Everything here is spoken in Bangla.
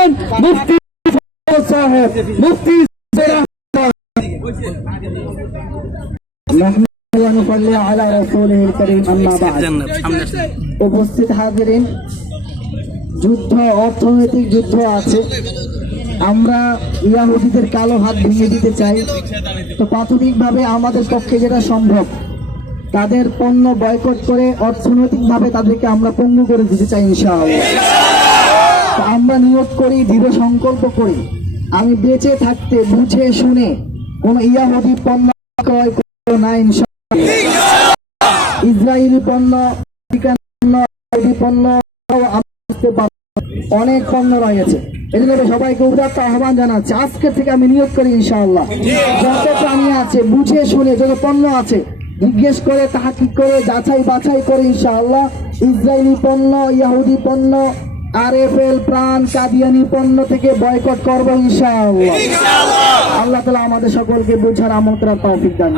করবেন মুফতি সাহেব, মুফতি উপস্থিত হাজিরিন, যুদ্ধ অর্থনৈতিক যুদ্ধ আছে। আমরা ইয়াহুদীদের কালো হাত ভেঙে দিতে চাই। তো প্রাথমিকভাবে আমাদের পক্ষে যেটা সম্ভব, তাদের পণ্য বয়কট করে অর্থনৈতিকভাবে তাদেরকে আমরা পঙ্গু করে দিতে চাই ইনশাআল্লাহ। আমরা নিয়ত করি, দৃঢ় সংকল্প করি, আমি বেঁচে থাকতে বুঝে শুনে কোন ইয়াহুদী পণ্য ক্রয় করব না ইনশাআল্লাহ। ইসরায়েলি পণ্য, পণ্য অনেক পণ্য রয়েছে, এজন্য সবাইকে উদাত্ত আহ্বান জানাচ্ছে। আজকে থেকে আমি নিয়োগ করি ইনশাআল্লাহ, যত প্রাণী আছে বুঝে শুনে, যত পণ্য আছে জিজ্ঞেস করে, তাহাকিক করে, যাচাই বাছাই করে ইনশাআল্লাহ ইসরায়েলি পণ্য, ইয়াহুদি পণ্য, আরএফএল, প্রাণ, কাদিয়ানি পণ্য থেকে বয়কট করবো ইনশাআল্লাহ। আল্লাহ তাআলা আমাদের সকলকে বুঝার আমল করার তৌফিক দান।